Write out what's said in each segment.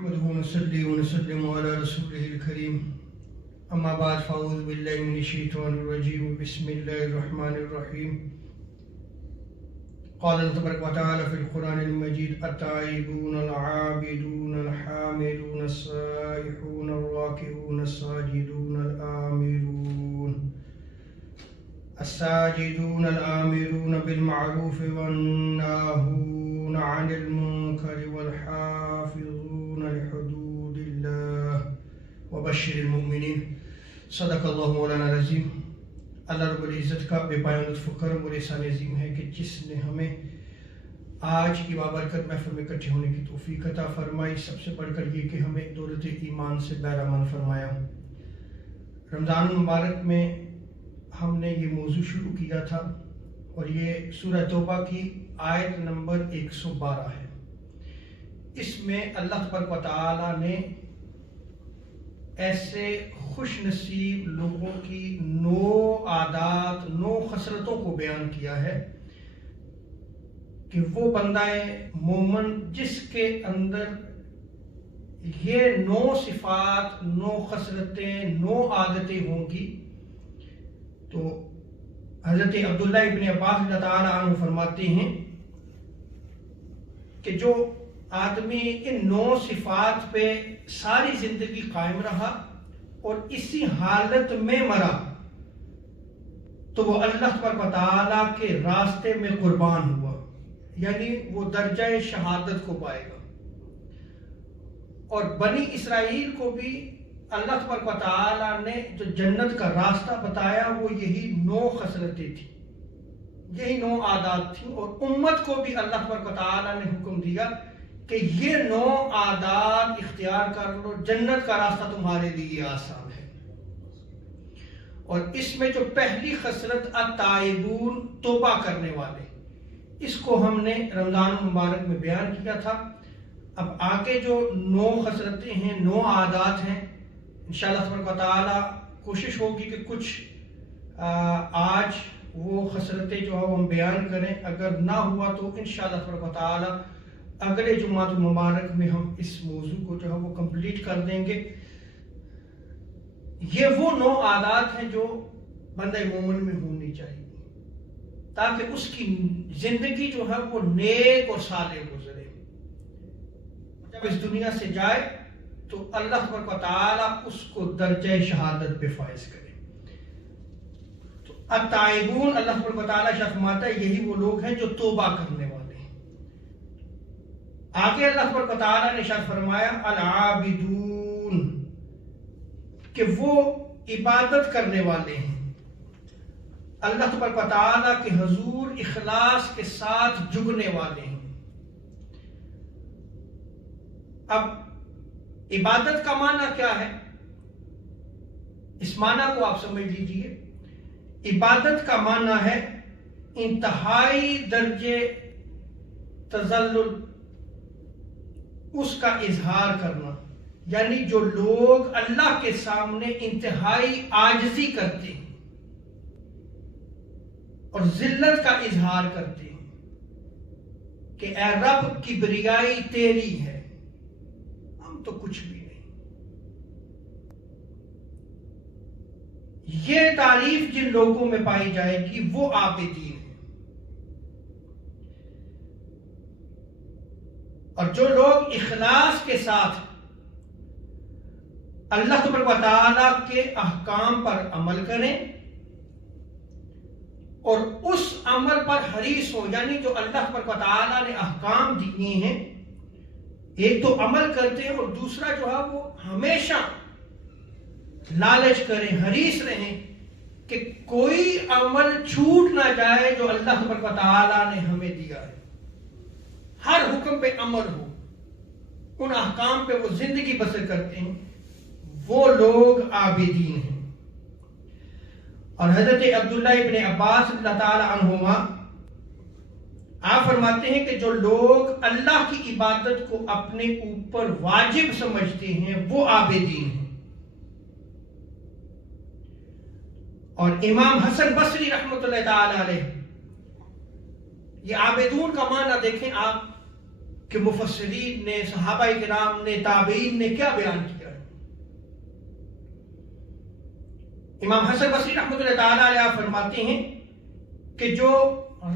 نحمده ونصلي ونسلم على رسوله الكريم أما بعد فأعوذ بالله من الشيطان الرجيم بسم الله الرحمن الرحيم قال الله تبارك وتعالى في القرآن المجيد التائبون العابدون الحامدون السائحون الراكعون الساجدون الآمرون الساجدون الآمرون بالمعروف والناهون عن المنكر والحافظون لحدود الله وبشر المؤمنين صدق اللہ مولانا العظیم۔ اللہ رب العزت کا بے پایان لطف و کرم اور احسان عظیم ہے کہ جس نے ہمیں آج کی بابرکت محفل میں اکٹھے ہونے کی توفیق عطا فرمائی، سب سے بڑھ کر یہ کہ ہمیں دولت ایمان سے بہرہ مند فرمایا۔ رمضان المبارک میں ہم نے یہ موضوع شروع کیا تھا اور یہ سورہ توبہ کی آیت نمبر 112 ہے۔ اس میں اللہ تبارک و تعالی نے ایسے خوش نصیب لوگوں کی 9 عادات 9 خصلتوں کو بیان کیا ہے کہ وہ بندہ مومن جس کے اندر یہ 9 صفات 9 خصلتیں 9 عادتیں ہوں گی۔ تو حضرت عبداللہ ابن عباس اللہ تعالی عنہ فرماتے ہیں کہ جو آدمی ان 9 صفات پہ ساری زندگی قائم رہا اور اسی حالت میں مرا تو وہ اللہ تبارک و تعالیٰ کے راستے میں قربان ہوا، یعنی وہ درجہ شہادت کو پائے گا۔ اور بنی اسرائیل کو بھی اللہ تبارک و تعالیٰ نے جو جنت کا راستہ بتایا وہ یہی 9 خصلتیں تھیں، یہی 9 عادات تھیں، اور امت کو بھی اللہ تبارک و تعالیٰ نے حکم دیا کہ یہ 9 عادات اختیار کر لو، جنت کا راستہ تمہارے لیے آسان ہے۔ اور اس میں جو پہلی خصلت التائبون توبہ کرنے والے، اس کو ہم نے رمضان المبارک میں بیان کیا تھا۔ اب آگے جو 9 خصلتیں ہیں 9 عادات ہیں، انشاءاللہ تبارک و تعالی کوشش ہوگی کہ کچھ آج وہ خصلتیں جو ہم بیان کریں، اگر نہ ہوا تو انشاءاللہ تبارک و تعالی اگلے جمعہ مبارک میں ہم اس موضوع کو جو ہے وہ کمپلیٹ کر دیں گے۔ یہ وہ 9 عادات ہیں جو بندہ مومن میں ہونی چاہیے تاکہ اس کی زندگی جو ہے وہ نیک اور صالح گزرے۔ جب اس دنیا سے جائے تو اللہ تبارک و تعالیٰ اس کو درجہ شہادت پہ فائز کرے۔ تو التائبون اللہ تبارک و تعالیٰ ارشاد فرماتا ہے یہی وہ لوگ ہیں جو توبہ کرنے والے۔ آگے اللہ تبارک و تعالیٰ نے ارشاد فرمایا العابدون، کہ وہ عبادت کرنے والے ہیں، اللہ تبارک و تعالیٰ کے حضور اخلاص کے ساتھ جھکنے والے ہیں۔ اب عبادت کا معنی کیا ہے؟ اس معنی کو آپ سمجھ لیجئے۔ عبادت کا معنی ہے انتہائی درجے تذلل، اس کا اظہار کرنا، یعنی جو لوگ اللہ کے سامنے انتہائی عاجزی کرتے ہیں اور ذلت کا اظہار کرتے ہیں کہ اے رب کبریائی تیری ہے، ہم تو کچھ بھی نہیں۔ یہ تعریف جن لوگوں میں پائی جائے گی وہ عابدین ہیں۔ اور جو لوگ اخلاص کے ساتھ اللہ تبارک و تعالیٰ کے احکام پر عمل کریں اور اس عمل پر حریص ہوں، یعنی جو اللہ تبارک و تعالیٰ نے احکام دیے ہیں ایک تو عمل کرتے ہیں اور دوسرا جو ہے وہ ہمیشہ لالچ کریں، حریص رہیں کہ کوئی عمل چھوٹ نہ جائے جو اللہ تبارک و تعالیٰ نے ہمیں دیا ہے، ہر حکم پہ عمل ہو، ان احکام پہ وہ زندگی بسر کرتے ہیں، وہ لوگ عابدین ہیں۔ اور حضرت عبداللہ ابن عباس اللہ تعالی عنہما آپ فرماتے ہیں کہ جو لوگ اللہ کی عبادت کو اپنے اوپر واجب سمجھتے ہیں وہ عابدین ہیں۔ اور امام حسن بصری رحمۃ اللہ تعالی علیہ، یہ عابدون کا معنی دیکھیں آپ، کہ مفسرین نے، صحابہ کرام نے، تابعین نے کیا بیان کیا ہے۔ امام حسن بصری رحمۃ اللہ تعالی علیہ فرماتے ہیں کہ جو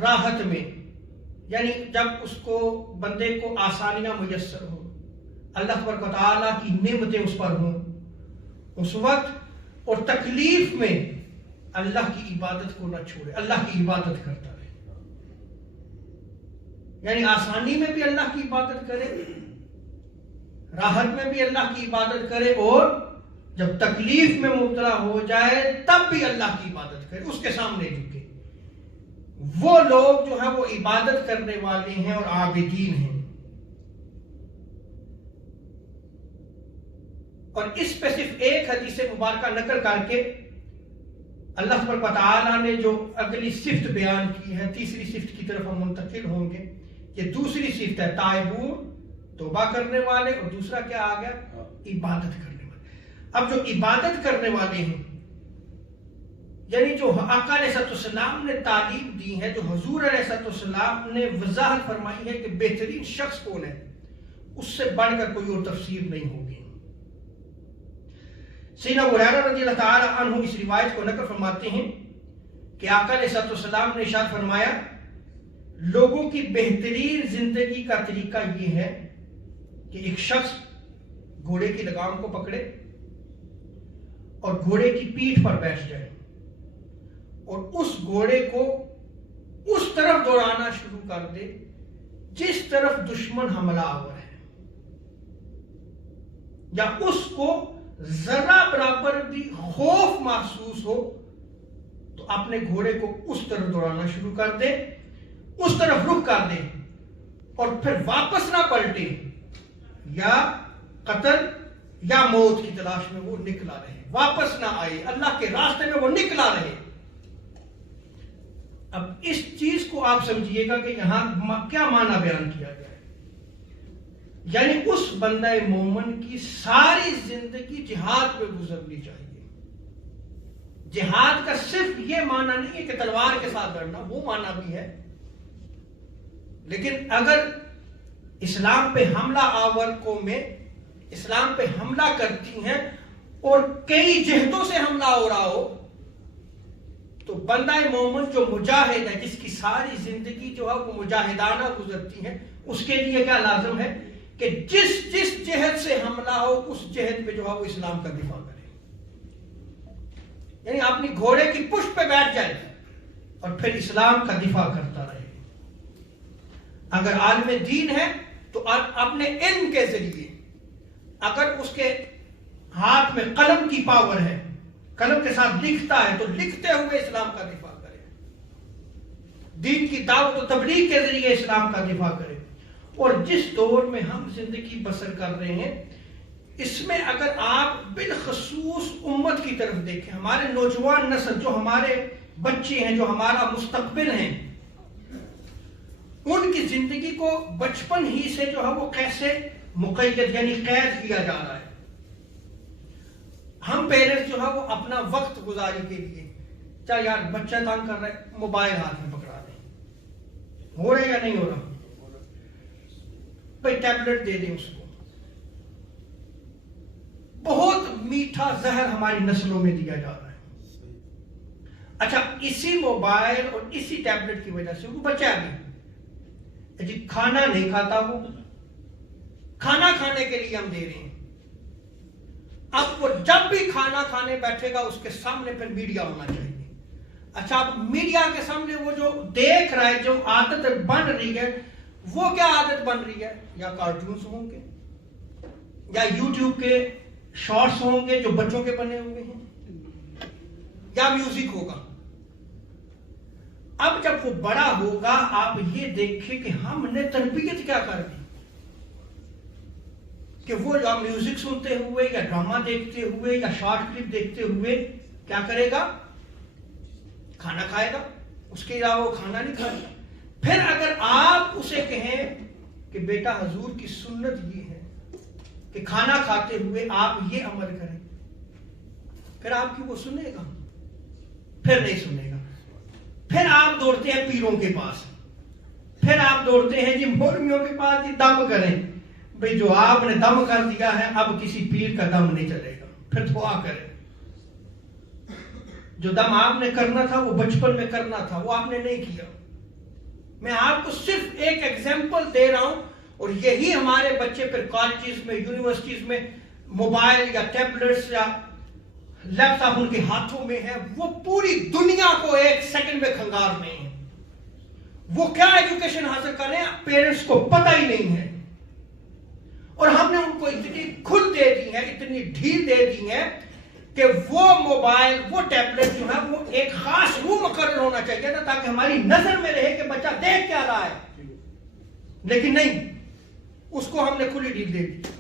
راحت میں، یعنی جب اس کو بندے کو آسانیاں میسر ہوں، اللہ تبارک و تعالیٰ کی نعمتیں اس پر ہوں، اس وقت اور تکلیف میں اللہ کی عبادت کو نہ چھوڑے، اللہ کی عبادت کرتا رہے۔ یعنی آسانی میں بھی اللہ کی عبادت کرے، راحت میں بھی اللہ کی عبادت کرے، اور جب تکلیف میں مبتلا ہو جائے تب بھی اللہ کی عبادت کرے، اس کے سامنے جھکے۔ وہ لوگ جو ہے وہ عبادت کرنے والے ہیں اور عابدین ہیں۔ اور اس پہ صرف ایک حدیث مبارکہ نقل کر کے اللہ تبارک و تعالیٰ نے جو اگلی صفت بیان کی ہے، تیسری صفت کی طرف ہم منتقل ہوں گے۔ یہ دوسری صفت ہے تائبون، توبہ کرنے والے، اور دوسرا کیا آ گیا؟ عبادت کرنے والے۔ اب جو عبادت کرنے والے ہیں، یعنی جو آقا علیہ السلام نے تعلیم دی ہے، جو حضور علیہ السلام نے وضاحت فرمائی ہے کہ بہترین شخص کون ہے، اس سے بڑھ کر کوئی اور تفسیر نہیں ہوگی۔ سیدنا ابو ہریرہ رضی اللہ تعالی عنہ اس روایت کو نقل فرماتے ہیں کہ آقا علیہ السلام نے ارشاد فرمایا، لوگوں کی بہترین زندگی کا طریقہ یہ ہے کہ ایک شخص گھوڑے کی لگام کو پکڑے اور گھوڑے کی پیٹھ پر بیٹھ جائے اور اس گھوڑے کو اس طرف دوڑانا شروع کر دے جس طرف دشمن حملہ آور ہے، یا اس کو ذرا برابر بھی خوف محسوس ہو تو اپنے گھوڑے کو اس طرف دوڑانا شروع کر دے، اس طرف رخ کر دے، اور پھر واپس نہ پلٹے، یا قتل یا موت کی تلاش میں وہ نکلا رہے، واپس نہ آئے، اللہ کے راستے میں وہ نکلا رہے۔ اب اس چیز کو آپ سمجھیے گا کہ یہاں کیا معنی بیان کیا گیا ہے، یعنی اس بندہ مومن کی ساری زندگی جہاد پہ گزرنی چاہیے۔ جہاد کا صرف یہ معنی نہیں ہے کہ تلوار کے ساتھ لڑنا، وہ معنی بھی ہے، لیکن اگر اسلام پہ حملہ آور قومیں اسلام پہ حملہ کرتی ہیں اور کئی جہتوں سے حملہ ہو رہا ہو، تو بندہ مومن جو مجاہد ہے، جس کی ساری زندگی جو ہے وہ مجاہدانہ گزرتی ہے، اس کے لیے کیا لازم ہے کہ جس جہت سے حملہ ہو اس جہت پہ جو ہے وہ اسلام کا دفاع کرے۔ یعنی اپنی گھوڑے کی پشت پہ بیٹھ جائے اور پھر اسلام کا دفاع کرتا رہے۔ اگر عالم دین ہے تو اپنے علم کے ذریعے، اگر اس کے ہاتھ میں قلم کی پاور ہے، قلم کے ساتھ لکھتا ہے، تو لکھتے ہوئے اسلام کا دفاع کرے، دین کی دعوت و تبلیغ کے ذریعے اسلام کا دفاع کرے۔ اور جس دور میں ہم زندگی بسر کر رہے ہیں، اس میں اگر آپ بالخصوص امت کی طرف دیکھیں، ہمارے نوجوان نسل، جو ہمارے بچے ہیں، جو ہمارا مستقبل ہیں، ان کی زندگی کو بچپن ہی سے جو ہے وہ کیسے مقید یعنی قید کیا جا رہا ہے۔ ہم پیرنٹس جو ہے وہ اپنا وقت گزاری کے لیے، چاہے یار بچہ تنگ کر رہا ہے، موبائل ہاتھ میں پکڑا دیں، ہو رہا ہے یا نہیں ہو رہا، بھائی ٹیبلٹ دے دیں اس کو۔ بہت میٹھا زہر ہماری نسلوں میں دیا جا رہا ہے۔ اچھا، اسی موبائل اور اسی ٹیبلٹ کی وجہ سے وہ بچہ بھی جی کھانا نہیں کھاتا، وہ کھانا کھانے کے لیے ہم دے رہے ہیں، اب وہ جب بھی کھانا کھانے بیٹھے گا اس کے سامنے پھر میڈیا ہونا چاہیے۔ اچھا، اب میڈیا کے سامنے وہ جو دیکھ رہا ہے، جو عادت بن رہی ہے، وہ کیا عادت بن رہی ہے؟ یا کارٹونز ہوں گے، یا یوٹیوب کے شارٹس ہوں گے جو بچوں کے بنے ہوئے ہیں، یا میوزک ہوگا۔ اب جب وہ بڑا ہوگا، آپ یہ دیکھیں کہ ہم نے تربیت کیا کر دی کہ وہ یا میوزک سنتے ہوئے یا ڈرامہ دیکھتے ہوئے یا شارٹ کلپ دیکھتے ہوئے کیا کرے گا؟ کھانا کھائے گا، اس کے علاوہ وہ کھانا نہیں کھائے گا۔ پھر اگر آپ اسے کہیں کہ بیٹا حضور کی سنت یہ ہے کہ کھانا کھاتے ہوئے آپ یہ عمل کریں، پھر آپ کی وہ سنے گا؟ پھر نہیں سنے گا۔ پھر آپ دوڑتے ہیں پیروں کے پاس پھر آپ دوڑتے ہیں جی مولویوں کے پاس جی دم کریں. بھئی جو آپ نے دم کر دیا ہے اب کسی پیر کا دم نہیں چلے گا، پھر دعا کریں. جو دم آپ نے کرنا تھا وہ بچپن میں کرنا تھا، وہ آپ نے نہیں کیا. میں آپ کو صرف ایک ایگزامپل دے رہا ہوں، اور یہی ہمارے بچے پھر کالجز میں، یونیورسٹیز میں موبائل یا ٹیبلٹس یا لیپ ٹاپ ان کے ہاتھوں میں ہے، وہ پوری دنیا کو ایک سیکنڈ میں کھنگار رہے ہیں. وہ کیا ایجوکیشن حاصل کر رہے ہیں پیرنٹس کو پتہ ہی نہیں ہے. اور ہم نے ان کو اتنی کھل دے دی ہے، اتنی ڈھیل دے دی ہے کہ وہ موبائل، وہ ٹیبلٹ جو ہے وہ ایک خاص روم مقرر ہونا چاہیے تھا تاکہ ہماری نظر میں رہے کہ بچہ دیکھ کیا رہا ہے. لیکن نہیں، اس کو ہم نے کھلی ڈھیل دے دی،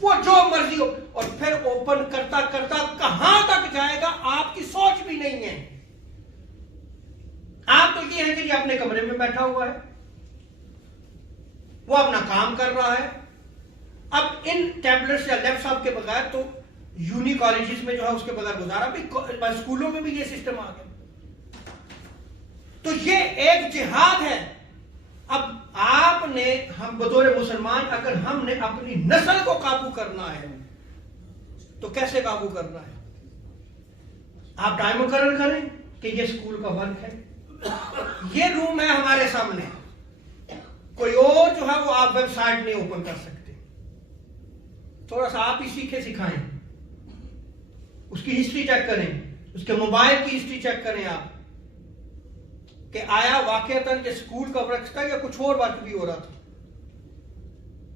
وہ جو مرضی ہو. اور پھر اوپن کرتا کرتا کہاں تک جائے گا آپ کی سوچ بھی نہیں ہے. آپ تو یہ ہے کہ یہ اپنے کمرے میں بیٹھا ہوا ہے، وہ اپنا کام کر رہا ہے. اب ان ٹیبلٹس یا لیپ ٹاپ کے بغیر تو یونی کالجز میں جو ہے اس کے بغیر گزارا بھی، اسکولوں میں بھی یہ سسٹم آ گیا. تو یہ ایک جہاد ہے. اب آپ نے، ہم بطور مسلمان اگر ہم نے اپنی نسل کو قابو کرنا ہے تو کیسے قابو کرنا ہے؟ آپ ٹائم مقرر کریں کہ یہ اسکول کا ورک ہے، یہ روم ہے ہمارے سامنے، کوئی اور جو ہے وہ آپ ویب سائٹ نہیں اوپن کر سکتے. تھوڑا سا آپ ہی سیکھے سکھائیں، اس کی ہسٹری چیک کریں، اس کے موبائل کی ہسٹری چیک کریں آپ کہ آیا واقعتاً یہ اسکول کا ورک تھا یا کچھ اور ورک بھی ہو رہا تھا.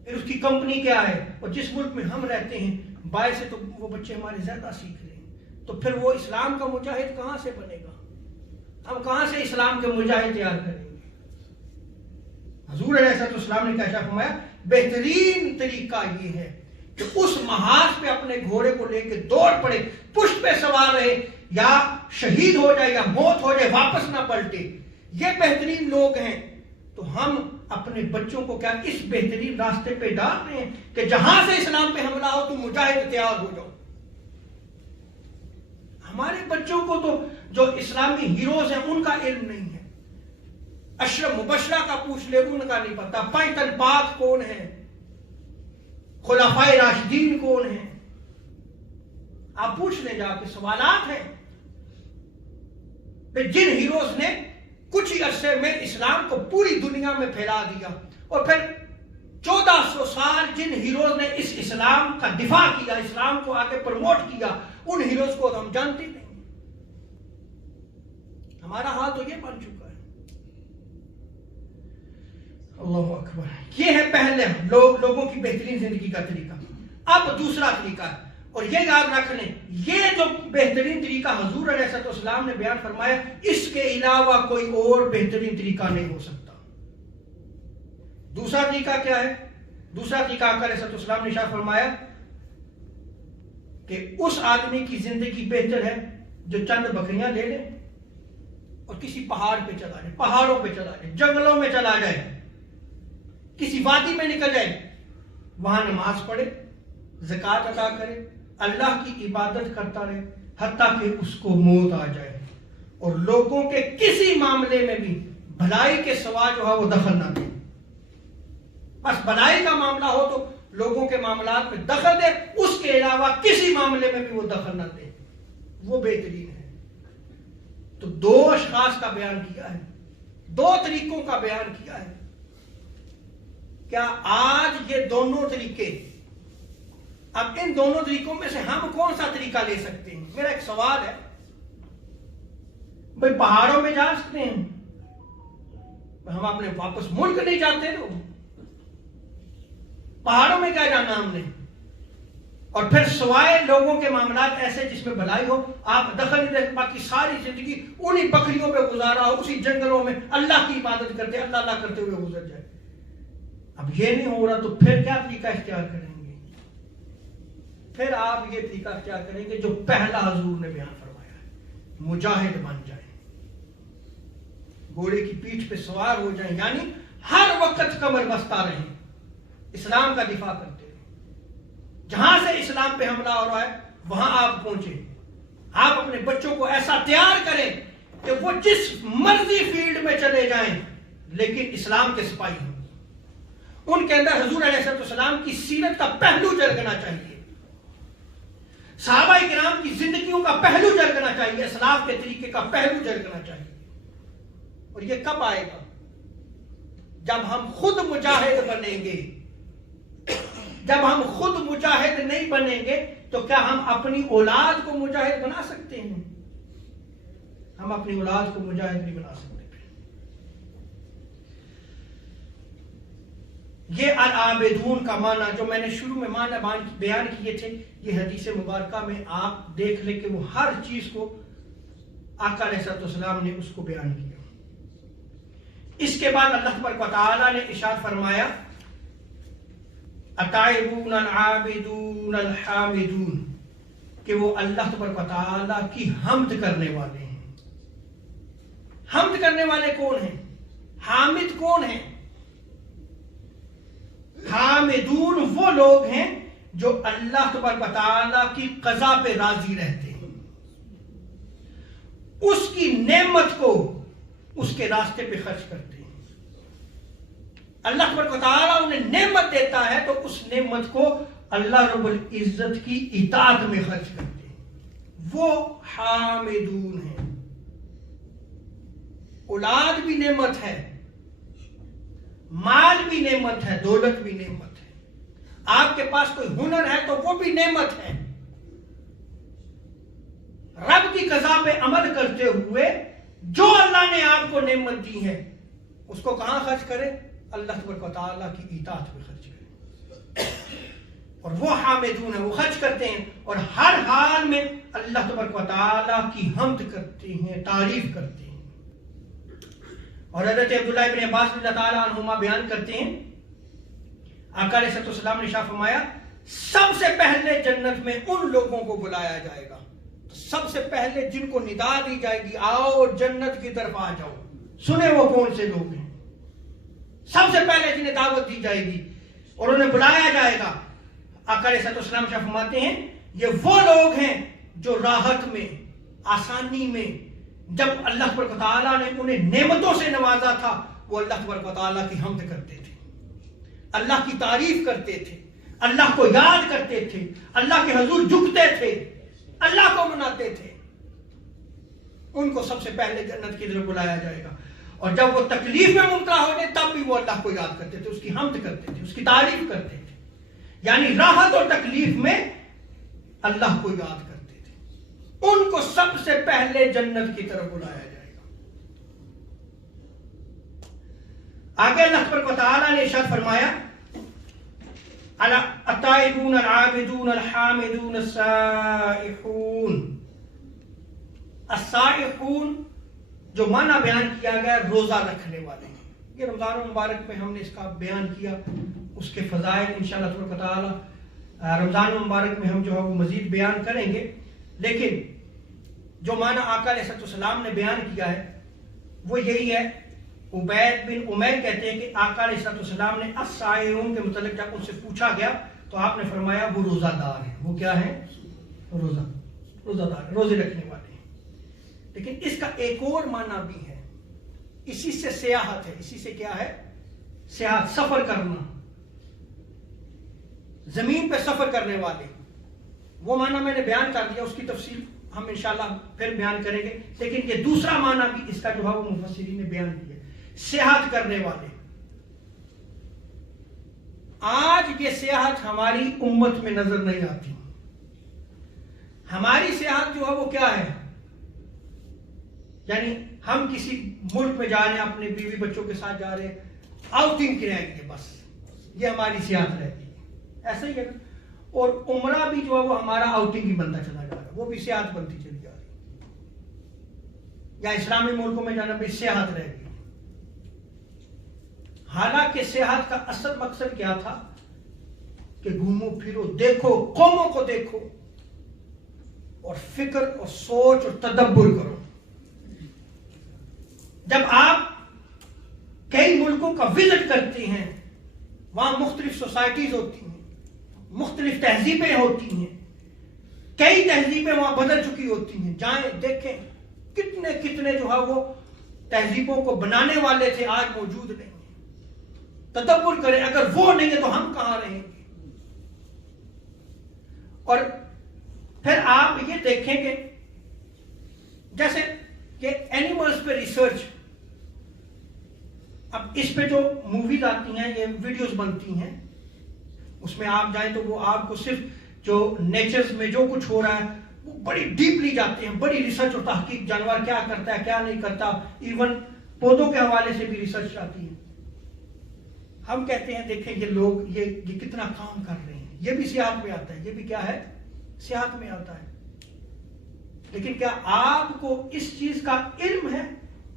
پھر اس کی کمپنی کیا ہے، اور جس ملک میں ہم رہتے ہیں باہر سے تو وہ بچے ہمارے زیادہ سیکھ رہے ہیں. تو پھر وہ اسلام کا مجاہد کہاں سے بنے گا؟ ہم کہاں سے اسلام کے مجاہد تیار کریں گے؟ حضور علیہ السلام نے کیا فرمایا؟ بہترین طریقہ یہ ہے کہ اس محاذ پہ اپنے گھوڑے کو لے کے دوڑ پڑے، پشت پہ سوار رہے، یا شہید ہو جائے یا موت ہو جائے، واپس نہ پلٹے. یہ بہترین لوگ ہیں. تو ہم اپنے بچوں کو کیا اس بہترین راستے پہ ڈال رہے ہیں کہ جہاں سے اسلام پہ حملہ ہو تم مجاہد تیار ہو جاؤ. ہمارے بچوں کو تو جو اسلامی ہیروز ہیں ان کا علم نہیں ہے. اشرف مبشرہ کا پوچھ لے، ان کا نہیں پتا. پنجتن پاک کون ہے، خلفائے راشدین کون ہیں، آپ پوچھ لیں جا کے، سوالات ہیں. جن ہیروز نے کچھ ہی عرصے میں اسلام کو پوری دنیا میں پھیلا دیا، اور پھر 1400 سال جن ہیروز نے اس اسلام کا دفاع کیا، اسلام کو آگے پروموٹ کیا، ان ہیروز کو ہم جانتے نہیں. ہمارا حال تو یہ بن چکا ہے. اللہ اکبر. یہ ہے پہلے لوگوں کی بہترین زندگی کا طریقہ. اب دوسرا طریقہ ہے، اور یہ یاد رکھ لیں، یہ جو بہترین طریقہ حضور علیہ السلام نے بیان فرمایا، اس کے علاوہ کوئی اور بہترین طریقہ نہیں ہو سکتا. دوسرا طریقہ کیا ہے؟ دوسرا طریقہ آقا علیہ السلام نے ارشاد فرمایا کہ اس آدمی کی زندگی بہتر ہے جو چند بکریاں لے لے اور کسی پہاڑ پہ چلا جائے، پہاڑوں پہ چلا جائے، جنگلوں میں چلا جائے، کسی وادی میں نکل جائے، وہاں نماز پڑھے، زکوٰۃ ادا کرے، اللہ کی عبادت کرتا رہے حتیٰ کہ اس کو موت آ جائے، اور لوگوں کے کسی معاملے میں بھی بھلائی کے سوا جو ہے وہ دخل نہ دے. بس بھلائی کا معاملہ ہو تو لوگوں کے معاملات میں دخل دے، اس کے علاوہ کسی معاملے میں بھی وہ دخل نہ دے. وہ بہترین ہے. تو دو اشخاص کا بیان کیا ہے، دو طریقوں کا بیان کیا ہے. کیا آج یہ دونوں طریقے، اب ان دونوں طریقوں میں سے ہم کون سا طریقہ لے سکتے ہیں؟ میرا ایک سوال ہے. بھئی پہاڑوں میں جا سکتے ہیں، ہم اپنے واپس ملک نہیں جاتے. تو پہاڑوں میں کیا جانا ہم نے؟ اور پھر سوائے لوگوں کے معاملات ایسے جس میں بھلائی ہو آپ دخل نہیں دے، باقی ساری زندگی انہی بکریوں پہ گزارا ہو، اسی جنگلوں میں اللہ کی عبادت کرتے، اللہ کرتے ہوئے گزر جائے. اب یہ نہیں ہو رہا تو پھر کیا طریقہ اختیار کریں گے؟ پھر آپ یہ طریقہ اختیار کریں گے جو پہلا حضور نے بیان فرمایا ہے، مجاہد بن جائیں، گھوڑے کی پیٹھ پہ سوار ہو جائیں، یعنی ہر وقت کمر بستہ رہیں، اسلام کا دفاع کرتے رہیں. جہاں سے اسلام پہ حملہ ہو رہا ہے وہاں آپ پہنچے. آپ اپنے بچوں کو ایسا تیار کریں کہ وہ جس مرضی فیلڈ میں چلے جائیں لیکن اسلام کے سپاہی ہوں. ان کے اندر حضور علیہ السلام کی سیرت کا پہلو جھلکنا چاہیے، صحابہ کرام کی زندگیوں کا پہلو جھلکنا چاہیے، اسلاف کے طریقے کا پہلو جھلکنا چاہیے. اور یہ کب آئے گا؟ جب ہم خود مجاہد بنیں گے. جب ہم خود مجاہد نہیں بنیں گے تو کیا ہم اپنی اولاد کو مجاہد بنا سکتے ہیں؟ ہم اپنی اولاد کو مجاہد نہیں بنا سکتے. یہ العابدون کا معنی جو میں نے شروع میں معنی بیان کیے تھے، یہ حدیث مبارکہ میں آپ دیکھ لیں کہ وہ ہر چیز کو آقا علیہ السلام نے اس کو بیان کیا. اس کے بعد اللہ تبارک و تعالی نے ارشاد فرمایا التائبون العابدون الحامدون، کہ وہ اللہ تبارک و تعالی کی حمد کرنے والے ہیں. حمد کرنے والے کون ہیں؟ حامد کون ہیں؟ حامدون وہ لوگ ہیں جو اللہ تبارک و تعالی کی قضا پہ راضی رہتے ہیں، اس کی نعمت کو اس کے راستے پہ خرچ کرتے ہیں. اللہ تبارک و تعالی انہیں نعمت دیتا ہے تو اس نعمت کو اللہ رب العزت کی اطاعت میں خرچ کرتے ہیں. وہ حامدون ہیں. اولاد بھی نعمت ہے، مال بھی نعمت ہے، دولت بھی نعمت ہے. آپ کے پاس کوئی ہنر ہے تو وہ بھی نعمت ہے. رب کی قضا پہ عمل کرتے ہوئے جو اللہ نے آپ کو نعمت دی ہے اس کو کہاں خرچ کرے؟ اللہ تبارک و تعالیٰ کی اطاعت پہ خرچ کرے. اور وہ حامدون ہیں، وہ خرچ کرتے ہیں اور ہر حال میں اللہ تبارک و تعالیٰ کی حمد کرتے ہیں، تعریف کرتے ہیں. اور حضرت عبداللہ ابن عباس رضی اللہ تعالیٰ عنہما بیان کرتے ہیں آقا علیہ السلام نے ارشاد فرمایا سب سے پہلے جنت میں ان لوگوں کو بلایا جائے گا، سب سے پہلے جن کو ندا دی جائے گی آؤ جنت کی طرف آ جاؤ، سنے وہ کون سے لوگ ہیں؟ سب سے پہلے جنہیں دعوت دی جائے گی اور انہیں بلایا جائے گا. آقا علیہ السلام فرماتے ہیں یہ وہ لوگ ہیں جو راحت میں، آسانی میں، جب اللہ تبارک و تعالیٰ نے انہیں نعمتوں سے نوازا تھا وہ اللہ تبارک و تعالیٰ کی حمد کرتے تھے، اللہ کی تعریف کرتے تھے، اللہ کو یاد کرتے تھے، اللہ کے حضور جھکتے تھے، اللہ کو مناتے تھے. ان کو سب سے پہلے جنت کی طرف بلایا جائے گا. اور جب وہ تکلیف میں مبتلا ہو گئے تب بھی وہ اللہ کو یاد کرتے تھے، اس کی حمد کرتے تھے، اس کی تعریف کرتے تھے. یعنی راحت اور تکلیف میں اللہ کو یاد کرتے تھے. ان کو سب سے پہلے جنت کی طرف بلایا جائے گا. آگے اللہ تبارک و تعالیٰ نے ارشاد فرمایا التائبون العابدون الحامدون السائحون. السائحون جو معنی بیان کیا گیا روزہ رکھنے والے ہیں. یہ رمضان المبارک میں ہم نے اس کا بیان کیا، اس کے فضائل انشاءاللہ تبارک و تعالی رمضان المبارک میں ہم جو ہے وہ مزید بیان کریں گے. لیکن جو معنی آقا علیہ السلام نے بیان کیا ہے وہ یہی ہے. عبید بن عمیر کہتے ہیں کہ آقا علیہ السلام نے السائحون کے متعلق جب ان سے پوچھا گیا تو آپ نے فرمایا وہ روزہ دار ہیں. وہ کیا ہیں؟ روزہ دار، روزے رکھنے والے ہیں. لیکن اس کا ایک اور معنی بھی ہے، اسی سے سیاحت ہے. اسی سے کیا ہے؟ سیاحت، سفر کرنا، زمین پہ سفر کرنے والے. وہ معنی میں نے بیان کر دیا، اس کی تفصیل ہم انشاءاللہ پھر بیان کریں گے. لیکن یہ دوسرا معنی بھی اس کا جو ہے وہ مفسرین نے بیان کیا، سیاحت کرنے والے. آج یہ سیاحت ہماری امت میں نظر نہیں آتی. ہماری سیاحت جو ہے وہ کیا ہے؟ یعنی ہم کسی ملک میں جا رہے ہیں، اپنے بیوی بچوں کے ساتھ جا رہے ہیں، آؤٹنگ کے رہے بس یہ ہماری سیاحت رہتی ہے. ایسا ہی ہے. اور عمرہ بھی جو ہے وہ ہمارا آؤٹنگ ہی بنتا چلا جا رہا ہے، وہ بھی سیاحت بنتی چلی جا رہی ہے. یا اسلامی ملکوں میں جانا بھی سیاحت رہ گئی. حالانکہ سیاحت کا اصل مقصد کیا تھا کہ گھومو پھرو، دیکھو، قوموں کو دیکھو اور فکر اور سوچ اور تدبر کرو. جب آپ کئی ملکوں کا وزٹ کرتے ہیں، وہاں مختلف سوسائٹیز ہوتی ہیں، مختلف تہذیبیں ہوتی ہیں، کئی تہذیبیں وہاں بدل چکی ہوتی ہیں. جائیں دیکھیں کتنے جو ہے وہ تہذیبوں کو بنانے والے تھے آج موجود نہیں ہیں. تدبر کریں، اگر وہ نہیں ہے تو ہم کہاں رہیں گے؟ اور پھر آپ یہ دیکھیں کہ جیسے کہ اینیملز پہ ریسرچ، اب اس پہ جو موویز آتی ہیں، یہ ویڈیوز بنتی ہیں، اس میں آپ جائیں تو وہ آپ کو صرف جو نیچرز میں جو کچھ ہو رہا ہے وہ بڑی ڈیپلی جاتے ہیں، بڑی ریسرچ اور تحقیق، جانور کیا کرتا ہے کیا نہیں کرتا، ایون پودوں کے حوالے سے بھی ریسرچ آتی ہے. ہم کہتے ہیں دیکھیں یہ لوگ یہ کتنا کام کر رہے ہیں، یہ بھی سیاحت میں آتا ہے، یہ بھی کیا ہے، سیاحت میں آتا ہے. لیکن کیا آپ کو اس چیز کا علم ہے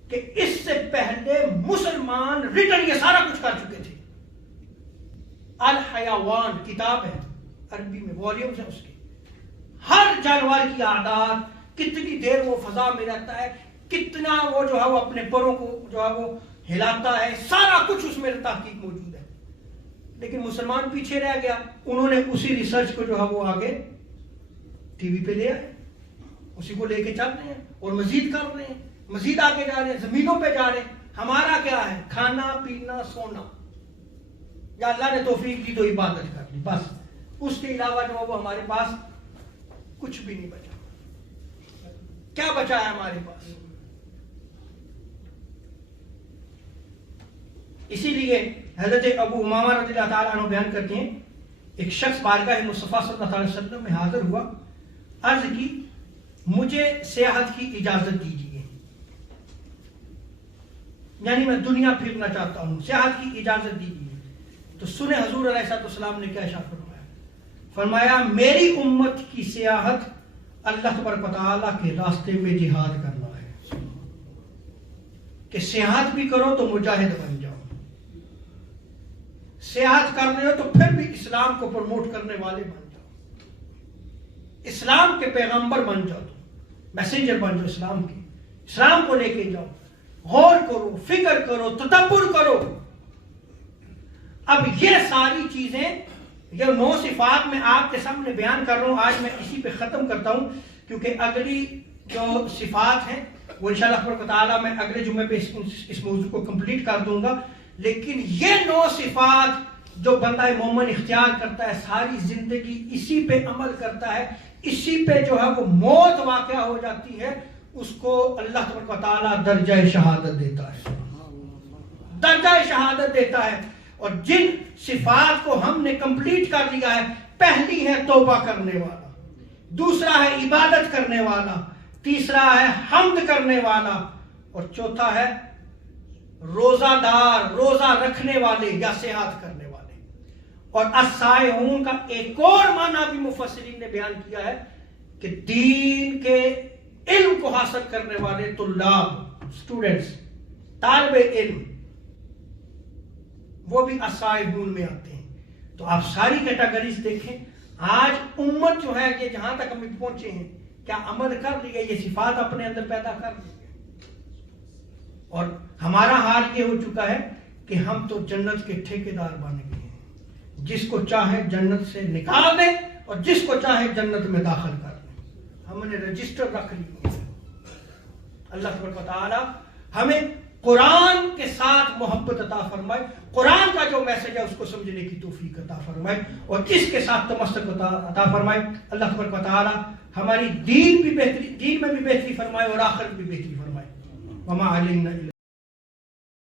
کہ اس سے پہلے مسلمان ریٹن یہ سارا کچھ کر چکے تھے؟ الحیوان کتاب ہے عربی میں، والیومز ہیں اس کے، ہر جانور کی عادات، کتنی دیر وہ فضا میں رہتا ہے، کتنا وہ جو ہے وہ اپنے پروں کو جو ہے وہ ہلاتا ہے، سارا کچھ اس میں تحقیق موجود ہے. لیکن مسلمان پیچھے رہ گیا، انہوں نے اسی ریسرچ کو جو ہے وہ آگے ٹی وی پہ لے آئے، اسی کو لے کے چل رہے ہیں اور مزید کر رہے ہیں، مزید آگے جا رہے ہیں، زمینوں پہ جا رہے ہیں. ہمارا کیا ہے؟ کھانا پینا سونا، یا اللہ نے توفیق دی تو عبادت کر لی، بس. اس کے علاوہ جو وہ ہمارے پاس کچھ بھی نہیں بچا. کیا بچا ہے ہمارے پاس؟ اسی لیے حضرت ابو امامہ رضی اللہ تعالیٰ عنہ بیان کرتے ہیں، ایک شخص بارگاہ مصطفیٰ صلی اللہ علیہ وسلم میں حاضر ہوا، عرض کی مجھے سیاحت کی اجازت دیجیے، یعنی میں دنیا پھرنا چاہتا ہوں، سیاحت کی اجازت دیجیے. تو سنے حضور علیہ السلام نے کیا ارشاد فرمایا؟ فرمایا میری امت کی سیاحت اللہ تبارک و تعالیٰ کے راستے میں جہاد کرنا ہے، کہ سیاحت بھی کرو تو مجاہد بن جاؤ، سیاحت کر رہے ہو تو پھر بھی اسلام کو پروموٹ کرنے والے بن جاؤ، اسلام کے پیغمبر بن جاؤ، میسنجر بن جاؤ اسلام کے، اسلام کو لے کے جاؤ، غور کرو، فکر کرو، تدبر کرو. اب یہ ساری چیزیں، یہ 9 صفات میں آپ کے سامنے بیان کر رہا ہوں، آج میں اسی پہ ختم کرتا ہوں، کیونکہ اگلی جو صفات ہیں وہ انشاءاللہ تعالیٰ میں اگلے جمعے پہ اس موضوع کو کمپلیٹ کر دوں گا. لیکن یہ 9 صفات جو بندہ مومن اختیار کرتا ہے، ساری زندگی اسی پہ عمل کرتا ہے، اسی پہ جو ہے وہ موت واقع ہو جاتی ہے، اس کو اللہ تبارک و تعالیٰ درجہ شہادت دیتا ہے، درجہ شہادت دیتا ہے. اور جن صفات کو ہم نے کمپلیٹ کر لیا ہے، پہلی ہے توبہ کرنے والا، دوسرا ہے عبادت کرنے والا، تیسرا ہے حمد کرنے والا، اور چوتھا ہے روزہ دار، روزہ رکھنے والے یا صحت کرنے والے. اور السائحون کا ایک اور معنی بھی مفسرین نے بیان کیا ہے کہ دین کے علم کو حاصل کرنے والے طلاب، اسٹوڈنٹس، طالب علم، وہ بھی السائحون میں آتے ہیں. تو آپ ساری کیٹیگریز دیکھیں. آج امت جو ہے یہ جہاں تک ہم پہنچے ہیں، کیا عمل کر لیا، یہ صفات اپنے اندر پیدا کر لی. اور ہمارا حال یہ ہو چکا ہے کہ ہم تو جنت کے ٹھیکیدار بن گئے ہیں، جس کو چاہے جنت سے نکال دیں اور جس کو چاہے جنت میں داخل کر دیں. ہم نے رجسٹر رکھ لی. اللہ تبارک و تعالی ہمیں قرآن کے ساتھ محبت عطا فرمائے، قرآن کا جو میسج ہے اس کو سمجھنے کی توفیق عطا فرمائے، اور اس کے ساتھ تمسک عطا فرمائے. اللہ تبارک و تعالی ہماری دین میں بھی بہتری فرمائے اور آخرت بھی بہتری فرمائے. وما علینا